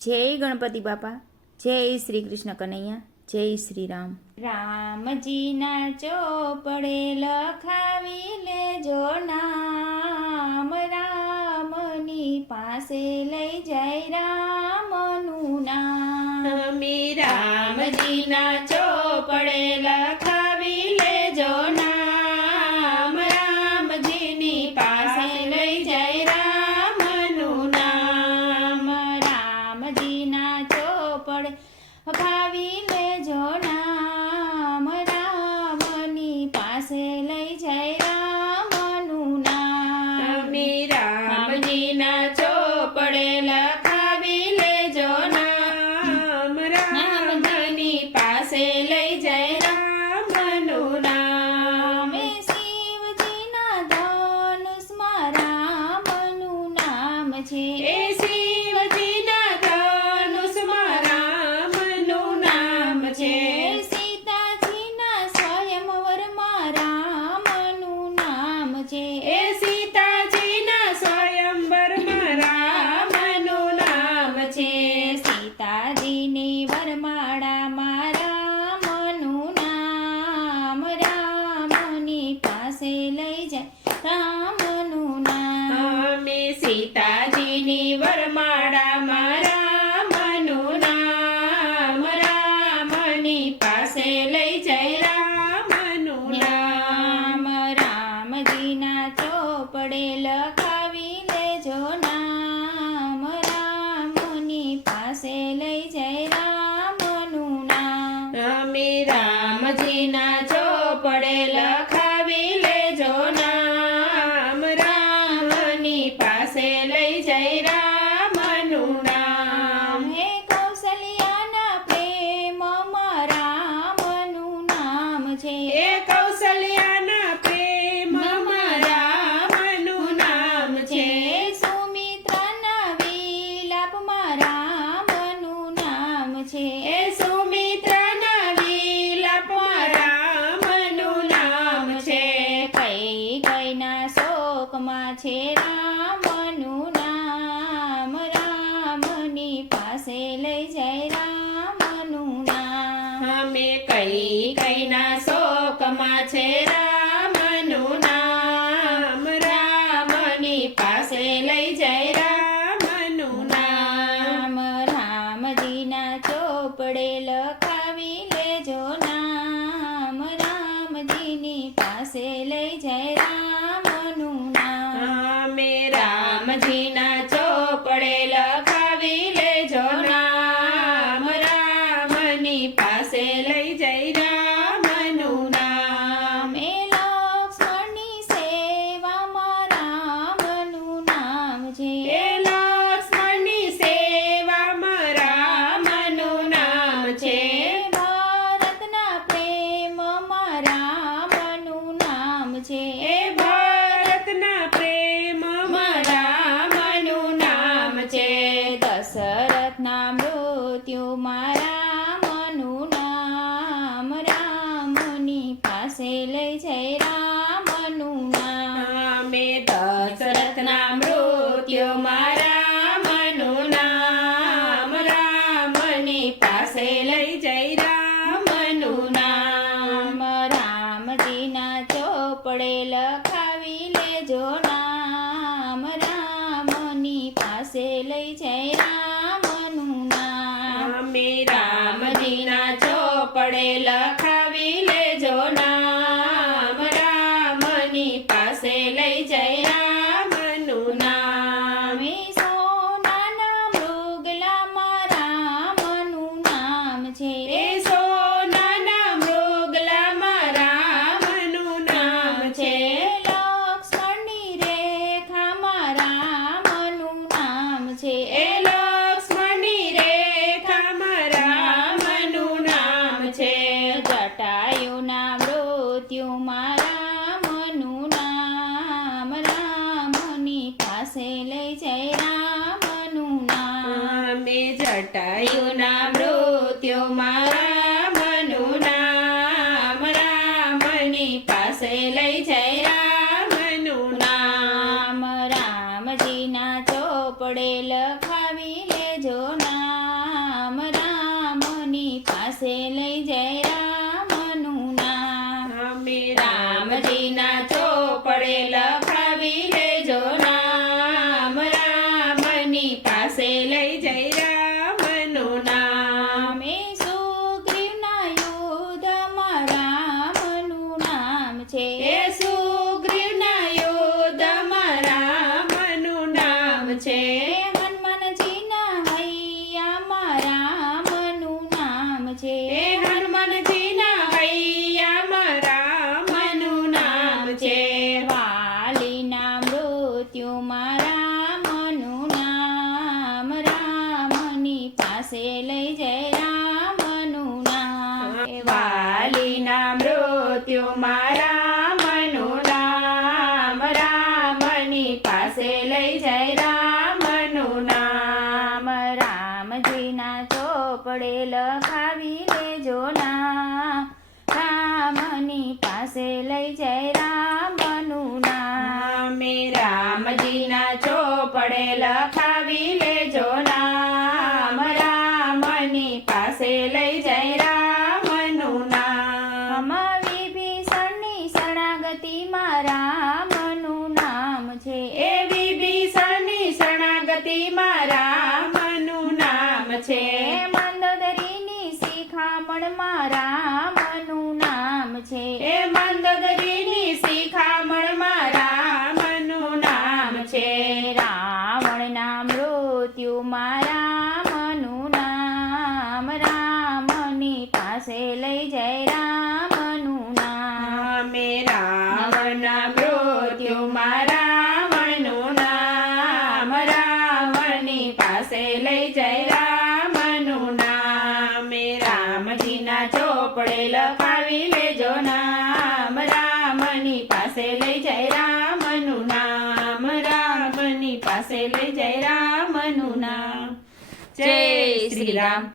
જય ગણપતિ બાપા, જય શ્રી કૃષ્ણ કનૈયા, જય શ્રી રામ. રામજીના ચોપડે લખાવી લેજો નામ, રામની પાસે લઈ જાય રામનું નામ. અમે રામજીના ચોપડે લખાવી લેજો નામ, રામજીની પાસે લઈ જાય રામનું નામ. રામજીના ચોપડે લખાવી લેજો નામ, રામની પાસે લઈ જાય રામનું નામ. અમે રામજીના ચોપડે લખાવી લેજો નામ, રામજીની પાસે લઈ જાય રામનું નામ. અમે શિવજીના ધનુષમાં રામનું નામ છે. એ શિવજીના ધનુષમાં રામનું નામ છે. સીતાજીના સ્વયંવરમાં રામનું નામ છે. એ સીતાજીના સ્વયંવરમાં રામનું નામ છે. સીતાજીની વરમાળામાં રામનું નામ, રામની પાસે લઈ જાય રામનું નામ. અમે સીતાજીની વરમાળામાં રામનું નામ, રામની પાસે લઈ જાય રામનું નામ. રામજીના ચોપડે લખાવી લેજો નામ, રામની પાસે લઈ જાય રામનું નામ. અમે રામજીના ચોપડે લખાવી લેજો નામ, રામની પાસે લઈ જાય રામનું નામ. હે કૌશલ્યાના પ્રેમમાં રામનું નામ છે. એ કૌશલ્યાના પ્રેમમાં રામનું નામ છે. સુમિત્રાના વિલાપમાં રામનું નામ છે. એ સુમિત્રાના વિલાપમાં રામનું નામ છે. કૈકેયીના શોકમાં છે રામનું નામ, રામની પાસે લઈ જાય રામનું નામ. અમે કૈકેયીના શોકમાં છે રામનું નામ, રામની પાસે લઈ જાય રામનું નામ. રામજીના ચોપડે લખાવી લેજો નામ, રામજીની પાસે લઈ જાય રામનું નામ. અમે રામજીના ચોપડે લખાવી લેજો નામ, રામની પાસે લઈ જાય રામનું નામ. એ લક્ષ્મણની સેવામાં રામનું નામ છે. એ લક્ષ્મણની સેવામાં રામનું નામ છે. ભરતના પ્રેમમાં રામનું નામ છે. એ ભરતના પ્રેમમાં રામનું નામ છે. દશરથના મૃત્યુમાં રામનું નામ, રામની પાસે લઈ જાય રામનું નામ. અમે દશરથના મૃત્યુમાં રામનું નામ, રામની પાસે લઈ જઈ રામનું નામ. રામજીના ચોપડે લખાવી લેજો નામ, રામની પાસે લઈ જાય રામનું નામ. અમે રામજીના ચોપડે લખાવી લેજો નામ, રામની પાસે લઈ જઈ રામનું નામ. અમે સોનાના મૃગલામાં રામનું નામ છે. એ સોનાના મૃગલામાં રામનું નામ છે. લક્ષ્મણની રેખામાં રામનું નામ છે. એ લક્ષ્મણની રેખામાં રામનું નામ છે. જટાયુના મૃત્યુમાં રામનું નામ, રામની પાસે લઈ જાય રામનું નામ. અમે જટાયુના મૃત્યુમાં રામનું નામ, રામની પાસે લઈ જાય રામનું નામ. રામજીના ચોપડે લખાવી લેજો નામ. પાસે લઈ જય રામનું નામ. અમે રામજીના ચોપડે લખાવી લેજો નામ, રામની પાસે લઈ જય રામનું નામ. અમે સુગ્રીવના યુદ્ધમાં રામનું નામ છે. એ સુગ્રીવના યુદ્ધમાં રામનું નામ છે. હનુમાનજીના હૈયામાં રામનું નામ છે. એ હનુમાનજીના હૈયામાં રામનું નામ છે. વાલીના મૃત્યુમાં રામનું નામ, રામની પાસે લઈ જય રામનું નામ. વાલીના મૃત્યુમાં રામનું નામ, રામની પાસે લઈ જય રામનું નામ. રામજીના ચોપડે લખાવી લેજો નામ, રામની પાસે લઈ જય રામનું નામ. અમે રામજીના ચોપડે લખાવી લેજો નામ, રામની પાસે લઈ જય રામનું નામ. વિભીષણની શરણાગતિમાં રામનું નામ છે. એ વિભીષણની શરણાગતિમાં રામનું નામ છે. મંદોદરીની શિખામણમાં રામનું નામ છે. એ મંદોદરીની શિખામણમાં રામનું નામ છે. રાવણના મૃત્યુમાં રામનું નામ, રામની પાસે લઈ જય રામનું નામ. અમે રાવણના મૃત્યુમાં રાવણનું નામ, રાવણની પાસે લઈ જય રામનું નામ. રામજીના ચોપડે લખાવી લેજો નામ, રામની પાસે લઈ જય રામનું નામ, રામની પાસે લઈ જય રામનું નામ. જય શ્રી રામ.